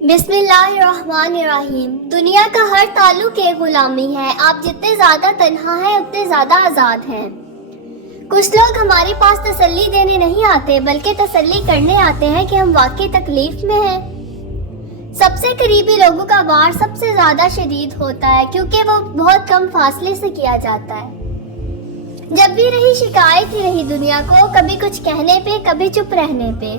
बिस्मिल्लाहिर्रहमानिर्रहीम। दुनिया का हर ताल्लुक एक गुलामी है। आप जितने ज़्यादा तन्हा हैं उतने ज़्यादा आज़ाद हैं। कुछ लोग हमारे पास तसल्ली देने नहीं आते बल्कि तसल्ली करने आते हैं कि हम वाकई तकलीफ में हैं। सबसे करीबी लोगों का वार सबसे ज़्यादा शदीद होता है क्योंकि वो बहुत कम फासले से किया जाता है। जब भी रही शिकायत ही रही दुनिया को, कभी कुछ कहने पे कभी चुप रहने पे।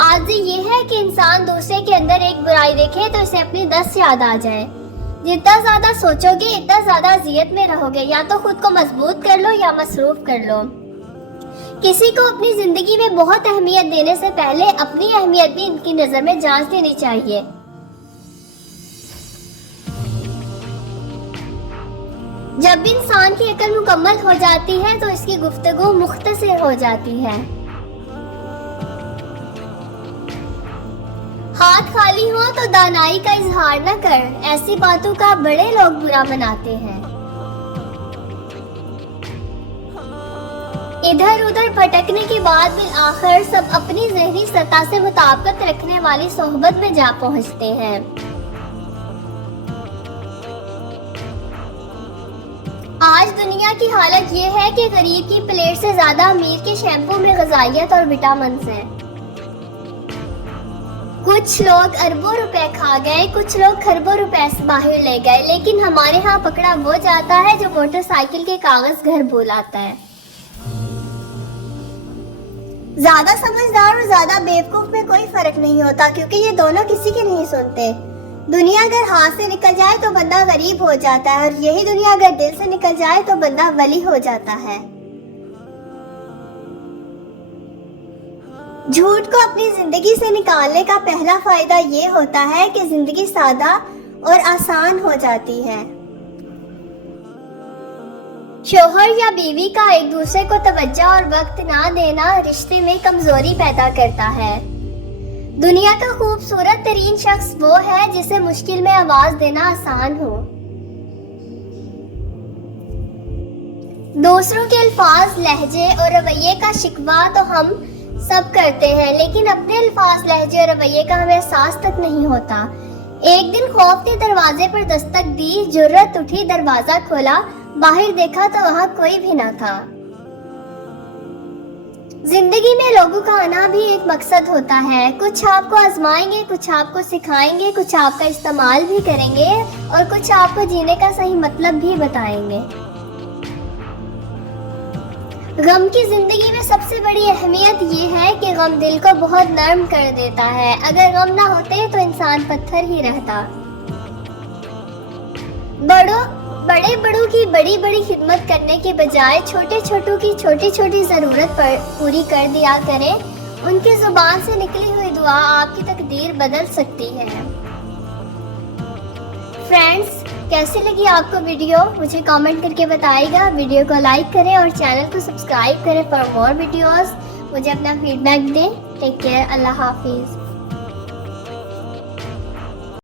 आज ये है कि इंसान दूसरे के अंदर एक बुराई देखे तो इसे अपनी 10 याद आ जाए। जितना ज्यादा सोचोगे इतना ज्यादा अजियत में रहोगे। या तो खुद को मजबूत कर लो या मसरूफ कर लो। किसी को अपनी जिंदगी में बहुत अहमियत देने से पहले अपनी अहमियत भी इनकी नजर में जांच लेनी चाहिए। जब भी इंसान की अकल मुकम्मल हो जाती है तो इसकी गुफ्तगू मुख्तसर हो जाती है। हाथ खाली हो तो दानाई का इजहार न कर, ऐसी बातों का बड़े लोग बुरा मनाते हैं। इधर उधर भटकने के बाद बिल आखिर सब अपनी ज़हनी सतह से मुताबिकत रखने वाली सोहबत में जा पहुंचते हैं। आज दुनिया की हालत ये है कि गरीब की प्लेट से ज्यादा अमीर के शैम्पू में ग़िज़ाइयत और विटामिन हैं। कुछ लोग अरबों रुपए खा गए, कुछ लोग खरबों रुपए से बाहर ले गए, लेकिन हमारे यहाँ पकड़ा वो जाता है जो मोटरसाइकिल के कागज घर भूल आता है। ज्यादा समझदार और ज्यादा बेवकूफ में कोई फर्क नहीं होता क्योंकि ये दोनों किसी की नहीं सुनते। दुनिया अगर हाथ से निकल जाए तो बंदा गरीब हो जाता है और यही दुनिया अगर दिल से निकल जाए तो बंदा वली हो जाता है। झूठ को अपनी जिंदगी से निकालने का पहला फायदा ये होता है कि जिंदगी सादा और आसान हो जाती है। शोहर या बीवी का एक दूसरे को तवज्जो और वक्त ना देना रिश्ते में कमजोरी पैदा करता है। दुनिया का खूबसूरत तरीन शख्स वो है जिसे मुश्किल में आवाज देना आसान हो। दूसरों के अल्फाज, लहजे और रवैये का शिकवा तो हम सब करते हैं, लेकिन अपने अल्फाज, लहजे और रवैये का हमें एहसास तक नहीं होता। एक दिन खौफ ने दरवाजे पर दस्तक दी, जुर्रत उठी, दरवाजा खोला, बाहर देखा तो वहाँ कोई भी ना था। जिंदगी में लोगों का आना भी एक मकसद होता है। कुछ आपको आजमाएंगे, कुछ आपको सिखाएंगे, कुछ आपका इस्तेमाल भी करेंगे और कुछ आपको जीने का सही मतलब भी बताएंगे। गम की जिंदगी में सबसे बड़ी अहमियत ये है कि गम दिल को बहुत नर्म कर देता है। अगर गम ना होते तो इंसान पत्थर ही रहता। बड़े बड़ों की बड़ी बड़ी खिदमत करने के बजाय छोटे छोटों की छोटी छोटी जरूरत पर पूरी कर दिया करें। उनकी जुबान से निकली हुई दुआ आपकी तकदीर बदल सकती है। फ्रेंड्स, कैसी लगी आपको वीडियो मुझे कमेंट करके बताइएगा। वीडियो को लाइक करें और चैनल को सब्सक्राइब करें फॉर मोर वीडियोस। मुझे अपना फीडबैक दें। Take care. अल्लाह हाफिज़।